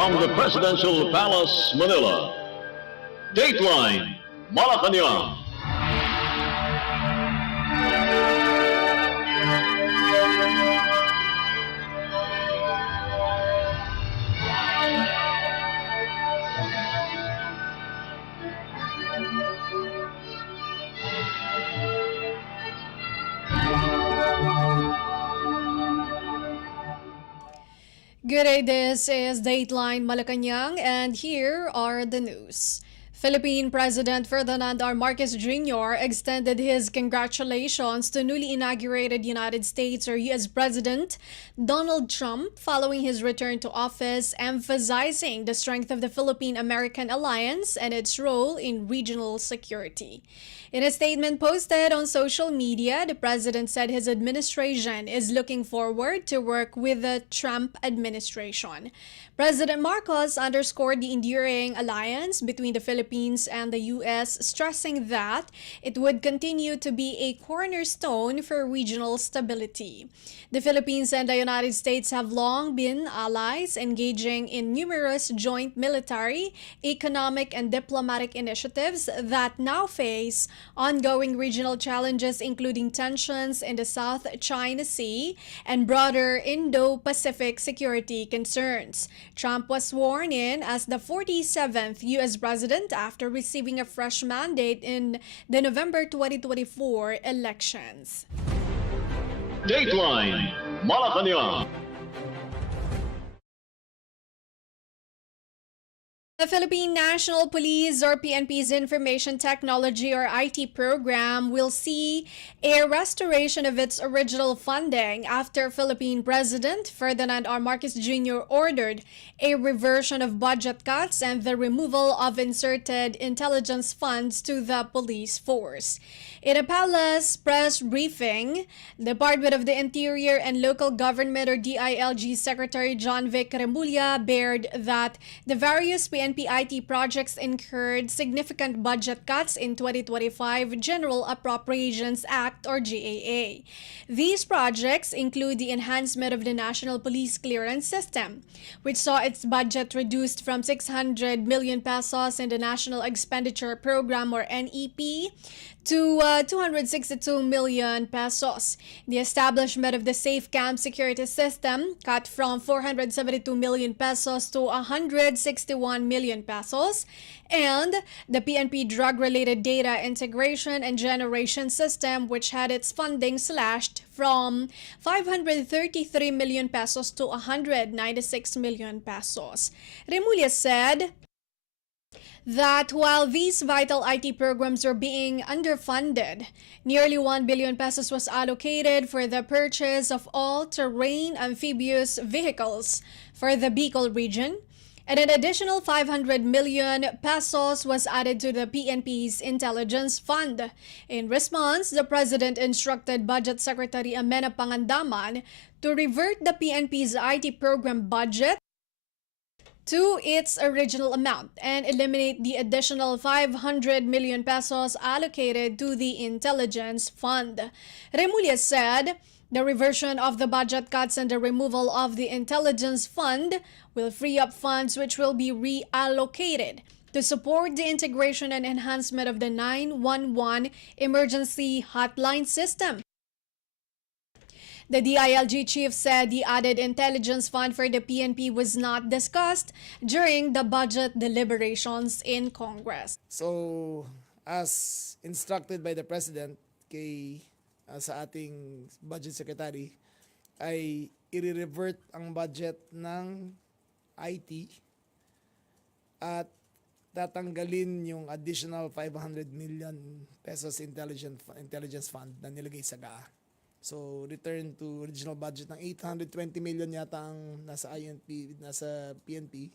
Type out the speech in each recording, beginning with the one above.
From the Presidential Palace, Manila, Dateline Malacañang. Good day, this is Dateline Malacañang, and here are the news. Philippine President Ferdinand R. Marcos Jr. extended his congratulations to newly inaugurated United States or U.S. President Donald Trump following his return to office, emphasizing the strength of the Philippine-American alliance and its role in regional security. In a statement posted on social media, the president said his administration is looking forward to work with the Trump administration. President Marcos underscored the enduring alliance between the Philippines and the U.S., stressing that it would continue to be a cornerstone for regional stability. The Philippines and the United States have long been allies, engaging in numerous joint military, economic, and diplomatic initiatives that now face ongoing regional challenges, including tensions in the South China Sea and broader Indo-Pacific security concerns. Trump was sworn in as the 47th U.S. president after receiving a fresh mandate in the November 2024 elections. Dateline Malacañang. The Philippine National Police or PNP's Information Technology or IT program will see a restoration of its original funding after Philippine President Ferdinand R. Marcos Jr. ordered a reversion of budget cuts and the removal of inserted intelligence funds to the police force. In a palace press briefing, Department of the Interior and Local Government or DILG Secretary John Vic Remulla bared that the various PNP IT projects incurred significant budget cuts in 2025 General Appropriations Act or GAA. These projects include the enhancement of the National Police Clearance System, which saw its budget reduced from 600 million pesos in the National Expenditure Program or NEP to 262 million pesos. The establishment of the Safe Camp Security System cut from 472 million pesos to 161 million pesos, and the PNP Drug-Related Data Integration and Generation System, which had its funding slashed from 533 million pesos to 196 million pesos. Remulla said that while these vital IT programs are being underfunded, nearly 1 billion pesos was allocated for the purchase of all-terrain amphibious vehicles for the Bicol region, and an additional 500 million pesos was added to the PNP's Intelligence Fund. In response, the President instructed Budget Secretary Amena Pangandaman to revert the PNP's IT program budget to its original amount and eliminate the additional 500 million pesos allocated to the Intelligence Fund. Remulla said the reversion of the budget cuts and the removal of the Intelligence Fund will free up funds which will be reallocated to support the integration and enhancement of the 911 emergency hotline system. The DILG chief said the added intelligence fund for the PNP was not discussed during the budget deliberations in Congress. So, as instructed by the President sa ating Budget Secretary, ay i-revert ang budget ng IT at tatanggalin yung additional 500 million pesos intelligence fund na nilagay sa GAA. So, return to original budget ng 820 million yata ang nasa PNP.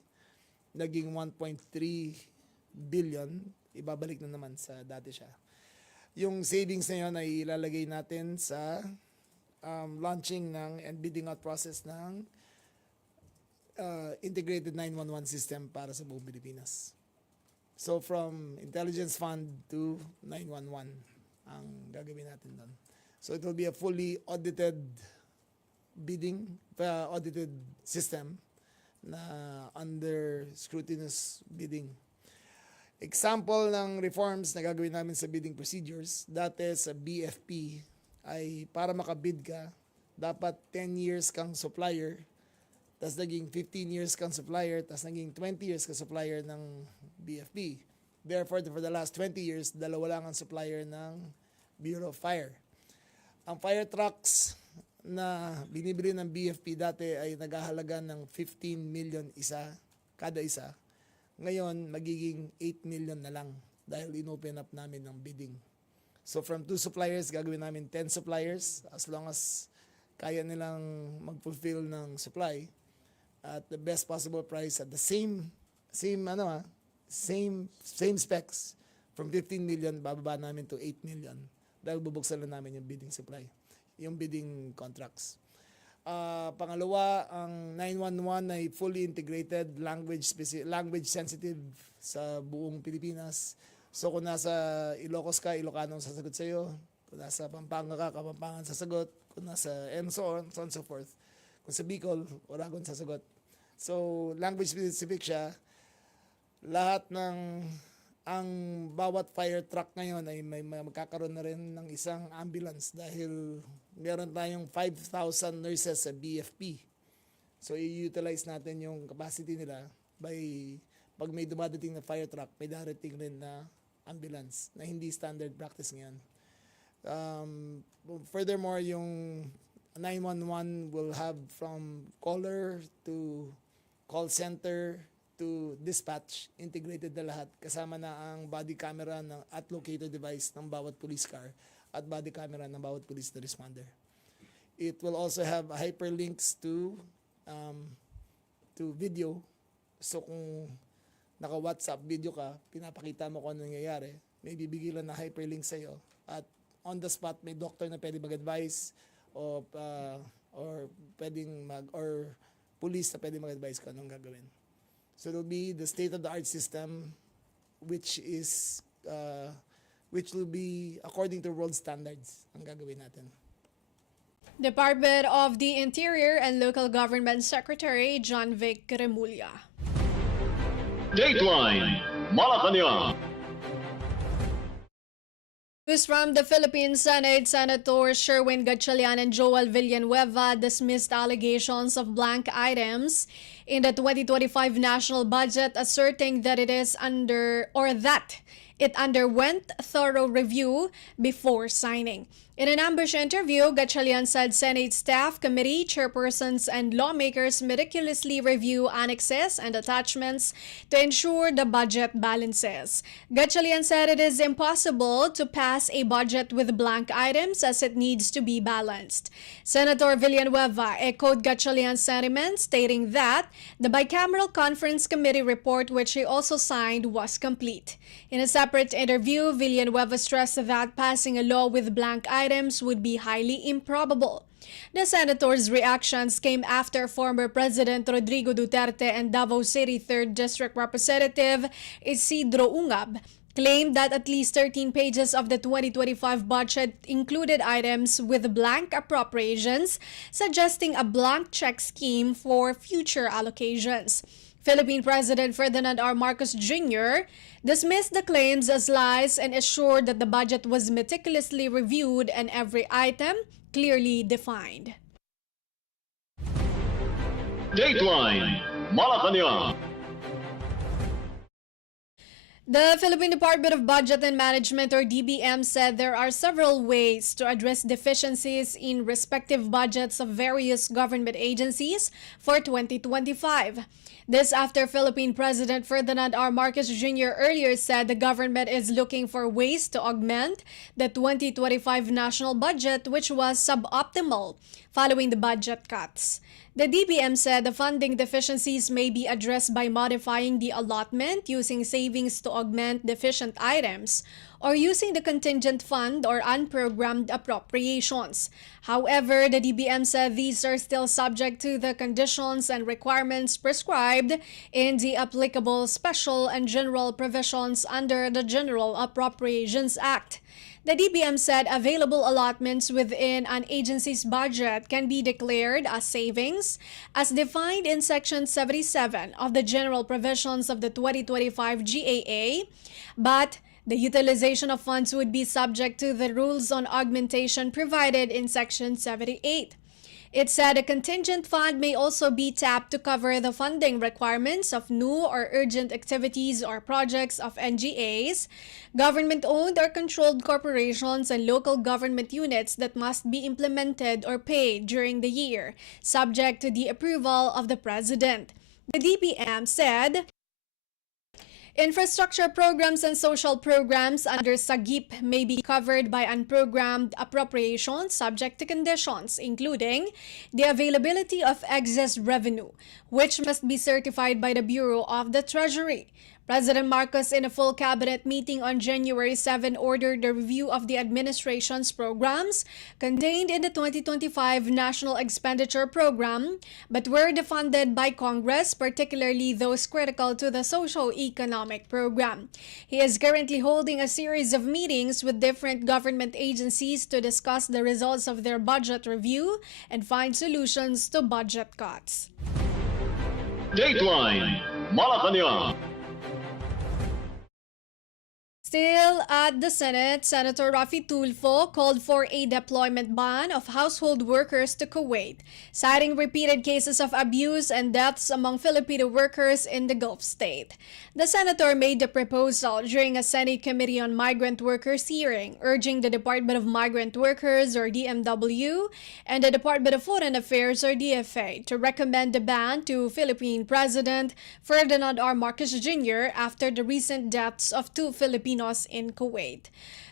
Naging 1.3 billion. Ibabalik na naman sa dati siya. Yung savings na yun ay ilalagay natin sa launching ng and bidding out process ng integrated 911 system para sa buong Pilipinas. So, from intelligence fund to 911 ang gagawin natin doon. So it will be a fully audited bidding, audited system na under scrutinous bidding. Example ng reforms na gagawin namin sa bidding procedures, dati sa BFP ay para makabid ka, dapat 10 years kang supplier, tas naging 15 years kang supplier, tas naging 20 years kang supplier ng BFP. Therefore, for the last 20 years, dalawa lang ang supplier ng Bureau of Fire. Ang fire trucks na binibili ng BFP dati ay naghahalaga ng 15 million kada isa. Ngayon, magiging 8 million na lang dahil inopen up namin ng bidding. So from 2 suppliers, gagawin namin 10 suppliers as long as kaya nilang mag-fulfill ng supply at the best possible price at the same specs. From 15 million, bababa namin to 8 million dahil bubuksan lang namin yung bidding supply, yung bidding contracts. Pangalawa, ang 911 ay fully integrated, language sensitive sa buong Pilipinas. So kung nasa Ilocos ka, Ilocano ang sasagot sa iyo. Kung nasa Pampanga ka, Kapampangan sasagot. Kung nasa and so on and so forth. Kung sa Bicol, Oragon sasagot. So language specific siya. Lahat ng ang bawat fire truck ngayon ay may magkakaroon na rin ng isang ambulance dahil meron tayong 5,000 nurses sa BFP. So i-utilize natin yung capacity nila by pag may dumadating na fire truck, may darating rin na ambulance na hindi standard practice ngayon. Furthermore, yung 911 will have from caller to call center to dispatch, integrated na lahat. Kasama na ang body camera at locator device ng bawat police car at body camera ng bawat police na responder. It will also have hyperlinks to video. So kung naka-WhatsApp video ka, pinapakita mo kung ano nangyayari, may bibigay lang na hyperlink sa'yo. At on the spot, may doctor na pwede mag-advise or police na pwede mag-advise kung anong gagawin. So it will be the state-of-the-art system which will be according to world standards ang gagawin natin. Department of the Interior and Local Government Secretary John Vic Remulla. Dateline Malacañang. News from the Philippine Senate, Senator Sherwin Gatchalian and Joel Villanueva dismissed allegations of blank items in the 2025 national budget, asserting that it underwent thorough review before signing. In an ambush interview, Gatchalian said Senate staff, committee chairpersons, and lawmakers meticulously review annexes and attachments to ensure the budget balances. Gatchalian said it is impossible to pass a budget with blank items as it needs to be balanced. Senator Villanueva echoed Gatchalian's sentiments, stating that the bicameral conference committee report, which he also signed, was complete. In a separate interview, Villanueva stressed that passing a law with blank items would be highly improbable. The senator's reactions came after former President Rodrigo Duterte and Davao City 3rd District Representative Isidro Ungab claimed that at least 13 pages of the 2025 budget included items with blank appropriations, suggesting a blank check scheme for future allocations. Philippine President Ferdinand R. Marcos Jr. dismissed the claims as lies and assured that the budget was meticulously reviewed and every item clearly defined. Dateline Malacañang. The Philippine Department of Budget and Management, or DBM, said there are several ways to address deficiencies in respective budgets of various government agencies for 2025. This after Philippine President Ferdinand R. Marcos Jr. earlier said the government is looking for ways to augment the 2025 national budget, which was suboptimal following the budget cuts. The DBM said the funding deficiencies may be addressed by modifying the allotment, using savings to augment deficient items, or using the contingent fund or unprogrammed appropriations. However, the DBM said these are still subject to the conditions and requirements prescribed in the applicable special and general provisions under the General Appropriations Act. The DBM said available allotments within an agency's budget can be declared as savings as defined in Section 77 of the General Provisions of the 2025 GAA, but the utilization of funds would be subject to the rules on augmentation provided in Section 78. It said a contingent fund may also be tapped to cover the funding requirements of new or urgent activities or projects of NGAs, government-owned or controlled corporations, and local government units that must be implemented or paid during the year, subject to the approval of the President. The DBM said, infrastructure programs and social programs under SAGIP may be covered by unprogrammed appropriations subject to conditions, including the availability of excess revenue, which must be certified by the Bureau of the Treasury. President Marcos, in a full cabinet meeting on January 7, ordered the review of the administration's programs contained in the 2025 National Expenditure Program, but were defunded by Congress, particularly those critical to the socio-economic program. He is currently holding a series of meetings with different government agencies to discuss the results of their budget review and find solutions to budget cuts. Dateline Malacañang. Still at the Senate, Senator Rafi Tulfo called for a deployment ban of household workers to Kuwait, citing repeated cases of abuse and deaths among Filipino workers in the Gulf state. The senator made the proposal during a Senate Committee on Migrant Workers hearing, urging the Department of Migrant Workers, or DMW, and the Department of Foreign Affairs, or DFA, to recommend the ban to Philippine President Ferdinand R. Marcos Jr. after the recent deaths of two Filipinos in Kuwait.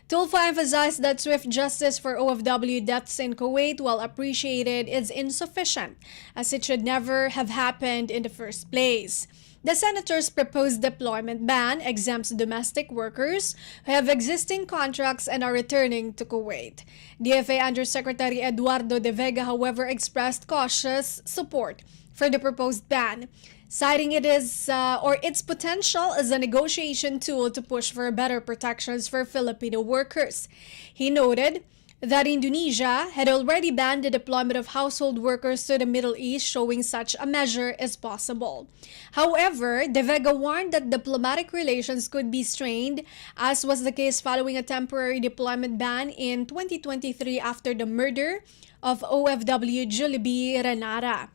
Tulfo emphasized that swift justice for OFW deaths in Kuwait, while appreciated, is insufficient, as it should never have happened in the first place. The senator's proposed deployment ban exempts domestic workers who have existing contracts and are returning to Kuwait. DFA Undersecretary Eduardo de Vega, however, expressed cautious support for the proposed ban, citing it as its potential as a negotiation tool to push for better protections for Filipino workers. He noted that Indonesia had already banned the deployment of household workers to the Middle East, showing such a measure is possible. However, De Vega warned that diplomatic relations could be strained, as was the case following a temporary deployment ban in 2023 after the murder of OFW Juliby Renara.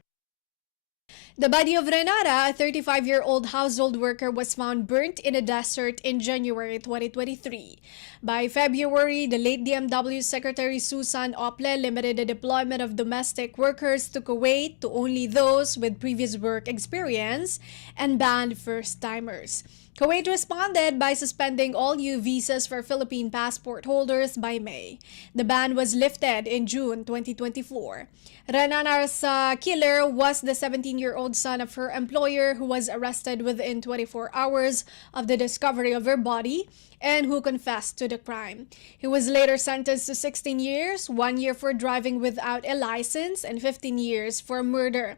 The body of Renara, a 35-year-old household worker, was found burnt in a desert in January 2023. By February, the late DMW Secretary Susan Ople limited the deployment of domestic workers to Kuwait to only those with previous work experience and banned first-timers. Kuwait responded by suspending all EU visas for Philippine passport holders by May. The ban was lifted in June 2024. Renara's killer was the 17-year-old son of her employer, who was arrested within 24 hours of the discovery of her body and who confessed to the crime. He was later sentenced to 16 years, 1 year for driving without a license, and 15 years for murder.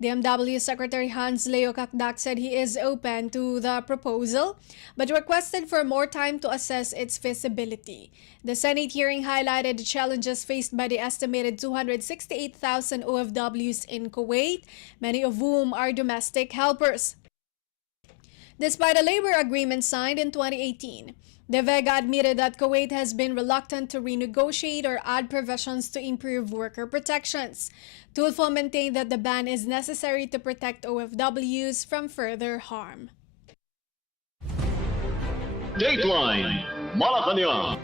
DMW Secretary Hans Leo Kakdak said he is open to the proposal, but requested for more time to assess its feasibility. The Senate hearing highlighted the challenges faced by the estimated 268,000 OFWs in Kuwait, many of whom are domestic helpers. Despite a labor agreement signed in 2018, De Vega admitted that Kuwait has been reluctant to renegotiate or add provisions to improve worker protections. Tulfo maintained that the ban is necessary to protect OFWs from further harm. Dateline Malacañang.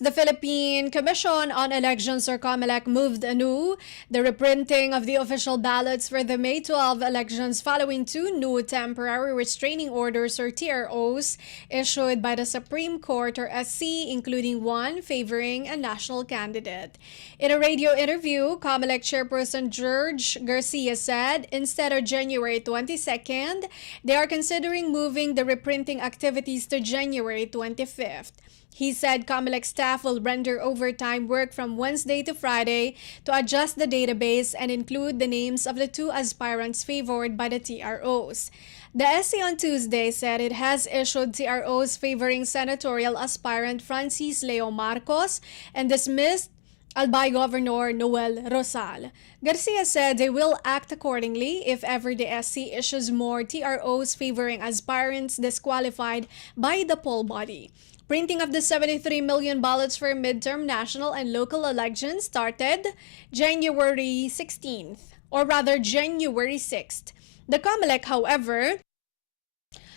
The Philippine Commission on Elections, or COMELEC, moved anew the reprinting of the official ballots for the May 12 elections following two new temporary restraining orders, or TROs, issued by the Supreme Court, or SC, including one favoring a national candidate. In a radio interview, COMELEC chairperson George Garcia said instead of January 22nd, they are considering moving the reprinting activities to January 25th. He said COMELEC staff will render overtime work from Wednesday to Friday to adjust the database and include the names of the two aspirants favored by the TROs. The SC on Tuesday said it has issued TROs favoring senatorial aspirant Francis Leo Marcos and dismissed Albay Governor Noel Rosal. Garcia said they will act accordingly if ever the SC issues more TROs favoring aspirants disqualified by the poll body. Printing of the 73 million ballots for midterm national and local elections started January 16th, or rather January 6th. The COMELEC, however,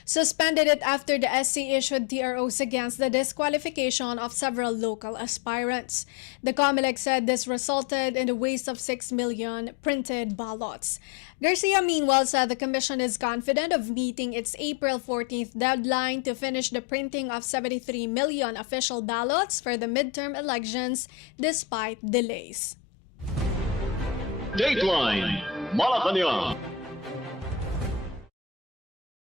suspended it after the SC issued TROs against the disqualification of several local aspirants. The COMELEC said this resulted in the waste of 6 million printed ballots. Garcia, meanwhile, said the commission is confident of meeting its April 14th deadline to finish the printing of 73 million official ballots for the midterm elections despite delays. Dateline Malacañang.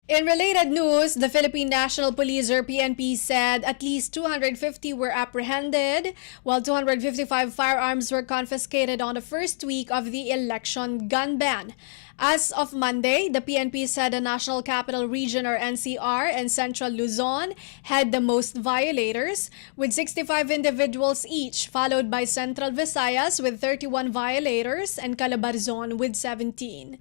In related news, the Philippine National Police or PNP said at least 250 were apprehended, while 255 firearms were confiscated on the first week of the election gun ban. As of Monday, the PNP said the National Capital Region or NCR and Central Luzon had the most violators with 65 individuals each, followed by Central Visayas with 31 violators and Calabarzon with 17.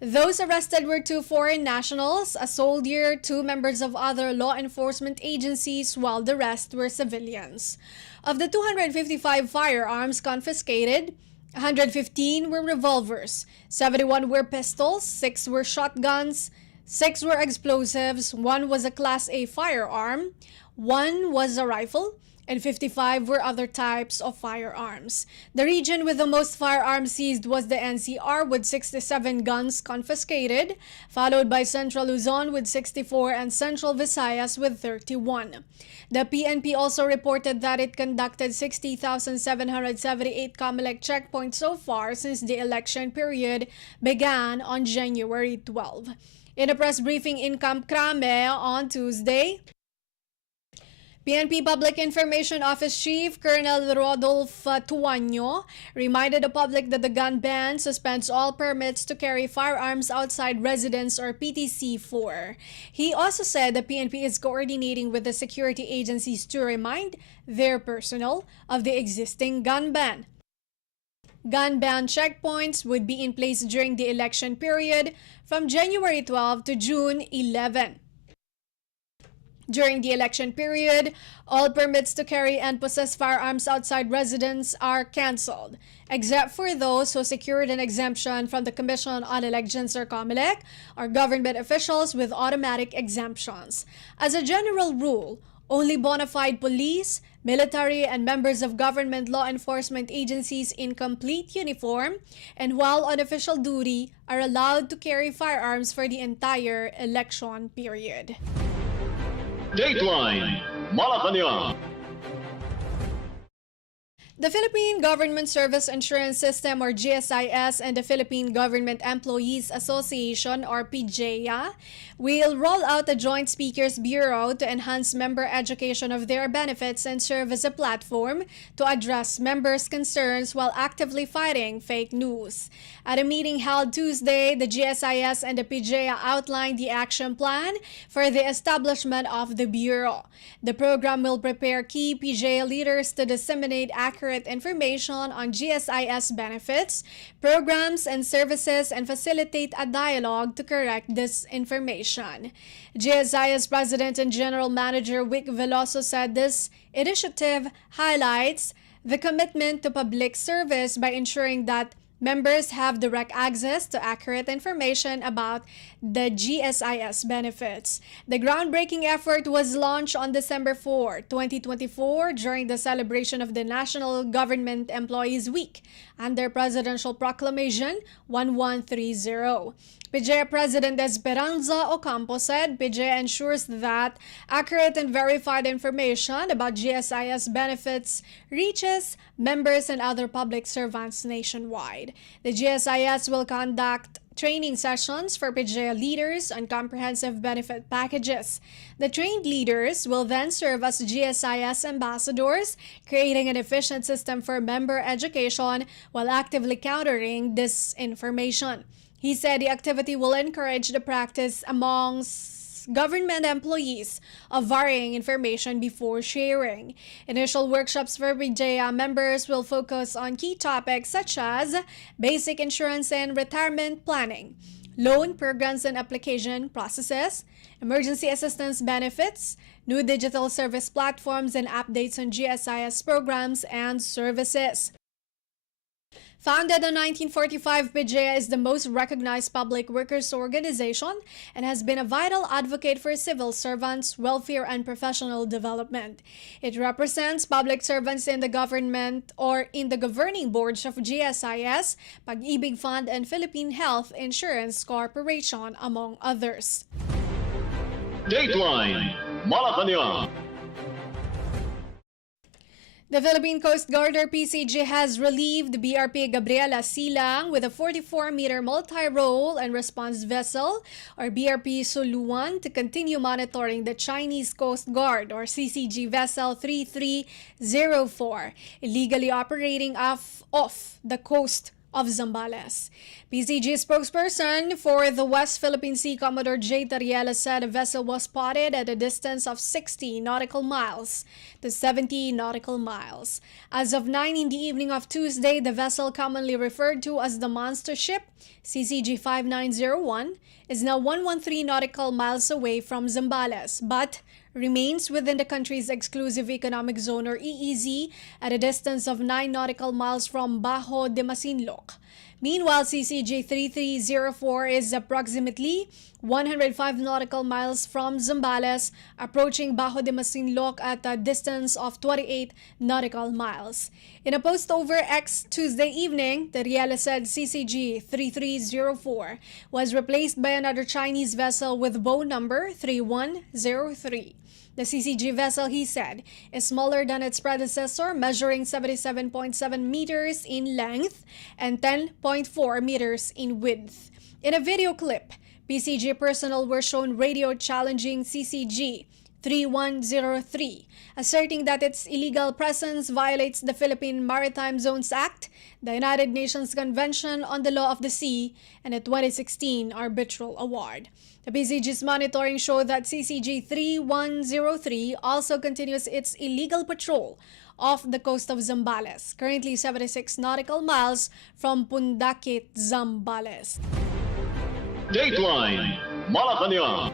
Those arrested were 2 foreign nationals, a soldier, 2 members of other law enforcement agencies, while the rest were civilians. Of the 255 firearms confiscated, 115 were revolvers, 71 were pistols, 6 were shotguns, 6 were explosives, 1 was a Class A firearm, 1 was a rifle, and 55 were other types of firearms. The region with the most firearms seized was the NCR with 67 guns confiscated, followed by Central Luzon with 64 and Central Visayas with 31. The PNP also reported that it conducted 60,778 COMELEC checkpoints so far since the election period began on January 12. In a press briefing in Camp Crame on Tuesday, PNP Public Information Office Chief Colonel Rodolfo Tuaño reminded the public that the gun ban suspends all permits to carry firearms outside residence or PTC-4. He also said the PNP is coordinating with the security agencies to remind their personnel of the existing gun ban. Gun ban checkpoints would be in place during the election period from January 12 to June 11. During the election period, all permits to carry and possess firearms outside residence are canceled, except for those who secured an exemption from the Commission on Elections or COMELEC or government officials with automatic exemptions. As a general rule, only bona fide police, military, and members of government law enforcement agencies in complete uniform and while on official duty are allowed to carry firearms for the entire election period. Dateline Malacañang. The Philippine Government Service Insurance System or GSIS and the Philippine Government Employees Association or PGEA will roll out a Joint Speakers Bureau to enhance member education of their benefits and serve as a platform to address members' concerns while actively fighting fake news. At a meeting held Tuesday, the GSIS and the PGEA outlined the action plan for the establishment of the Bureau. The program will prepare key PGEA leaders to disseminate accurate information on GSIS benefits, programs, and services and facilitate a dialogue to correct this information. GSIS President and General Manager Vic Veloso said this initiative highlights the commitment to public service by ensuring that members have direct access to accurate information about the GSIS benefits. The groundbreaking effort was launched on December 4, 2024 during the celebration of the National Government Employees Week under Presidential Proclamation 1130. PGEA President Esperanza Ocampo said PGEA ensures that accurate and verified information about GSIS benefits reaches members and other public servants nationwide. The GSIS will conduct training sessions for PGEA leaders on comprehensive benefit packages. The trained leaders will then serve as GSIS ambassadors, creating an efficient system for member education while actively countering disinformation. He said the activity will encourage the practice amongst government employees of varying information before sharing. Initial workshops for BJA members will focus on key topics such as basic insurance and retirement planning, loan programs and application processes, emergency assistance benefits, new digital service platforms, and updates on GSIS programs and services. Founded in 1945, BJA is the most recognized public workers organization and has been a vital advocate for civil servants' welfare and professional development. It represents public servants in the government or in the governing boards of GSIS, Pag-ibig Fund, and Philippine Health Insurance Corporation, among others. Dateline Malacañang. The Philippine Coast Guard or PCG has relieved BRP Gabriela Silang with a 44-meter multi-role and response vessel or BRP Suluan to continue monitoring the Chinese Coast Guard or CCG vessel 3304 illegally operating off the coast of Zambales. PCG spokesperson for the West Philippine Sea, Commodore J. Tariela, said a vessel was spotted at a distance of 60 nautical miles to 70 nautical miles. As of 9 in the evening of Tuesday, the vessel, commonly referred to as the Monster Ship, CCG 5901, is now 113 nautical miles away from Zambales, but remains within the country's exclusive economic zone or EEZ at a distance of 9 nautical miles from Bajo de Masinloc. Meanwhile, CCG 3304 is approximately 105 nautical miles from Zambales, approaching Bajo de Masinloc at a distance of 28 nautical miles. In a post over X Tuesday evening, Tariela said CCG 3304 was replaced by another Chinese vessel with bow number 3103. The CCG vessel, he said, is smaller than its predecessor, measuring 77.7 meters in length and 10.4 meters in width. In a video clip, PCG personnel were shown radio challenging CCG 3103, asserting that its illegal presence violates the Philippine Maritime Zones Act, the United Nations Convention on the Law of the Sea, and the 2016 Arbitral Award. The PCG's monitoring showed that CCG 3103 also continues its illegal patrol off the coast of Zambales, currently 76 nautical miles from Pundakit, Zambales. Dateline Malacañang.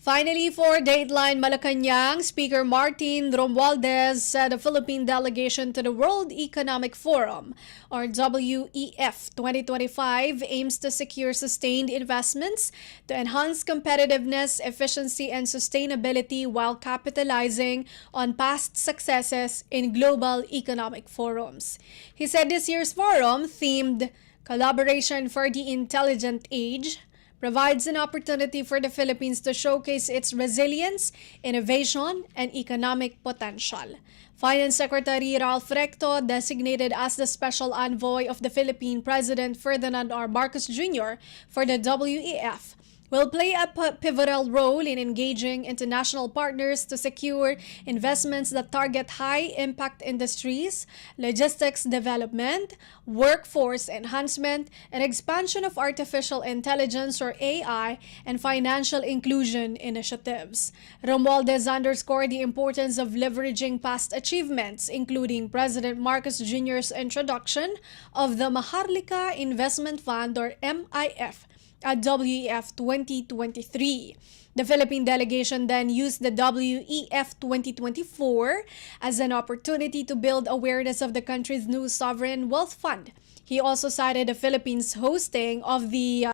Finally, for Dateline Malacañang, Speaker Martin Romualdez said a Philippine delegation to the World Economic Forum, or WEF 2025, aims to secure sustained investments to enhance competitiveness, efficiency, and sustainability while capitalizing on past successes in global economic forums. He said this year's forum, themed Collaboration for the Intelligent Age, provides an opportunity for the Philippines to showcase its resilience, innovation, and economic potential. Finance Secretary Ralph Recto, designated as the special envoy of the Philippine President Ferdinand R. Marcos Jr. for the WEF, will play a pivotal role in engaging international partners to secure investments that target high-impact industries, logistics development, workforce enhancement, and expansion of artificial intelligence or AI, and financial inclusion initiatives. Romualdez underscored the importance of leveraging past achievements, including President Marcos Jr.'s introduction of the Maharlika Investment Fund or MIF, at WEF 2023. The Philippine delegation then used the WEF 2024 as an opportunity to build awareness of the country's new sovereign wealth fund. He also cited the Philippines' hosting of the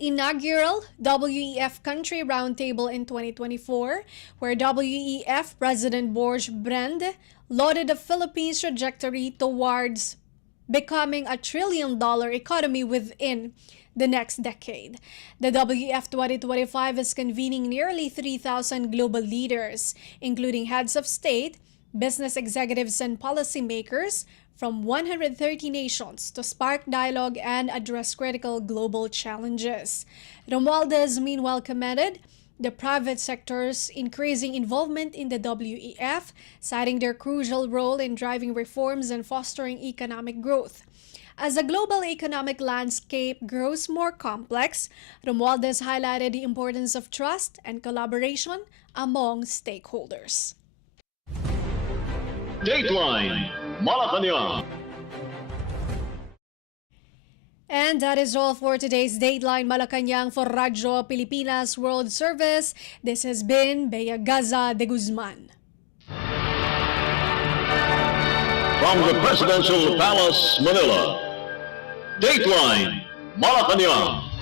inaugural WEF Country Roundtable in 2024, where WEF President Borge Brand lauded the Philippines' trajectory towards becoming a $1 trillion economy within the next decade. The WEF 2025 is convening nearly 3,000 global leaders, including heads of state, business executives, and policymakers from 130 nations to spark dialogue and address critical global challenges. Romualdez meanwhile commended the private sector's increasing involvement in the WEF, citing their crucial role in driving reforms and fostering economic growth. As the global economic landscape grows more complex, Romualdez highlighted the importance of trust and collaboration among stakeholders. Dateline Malacañang. And that is all for today's Dateline Malacañang for Radyo Pilipinas World Service. This has been Bea Gaza-de Guzman. From the Presidential Palace, Manila, Dateline Malacañang.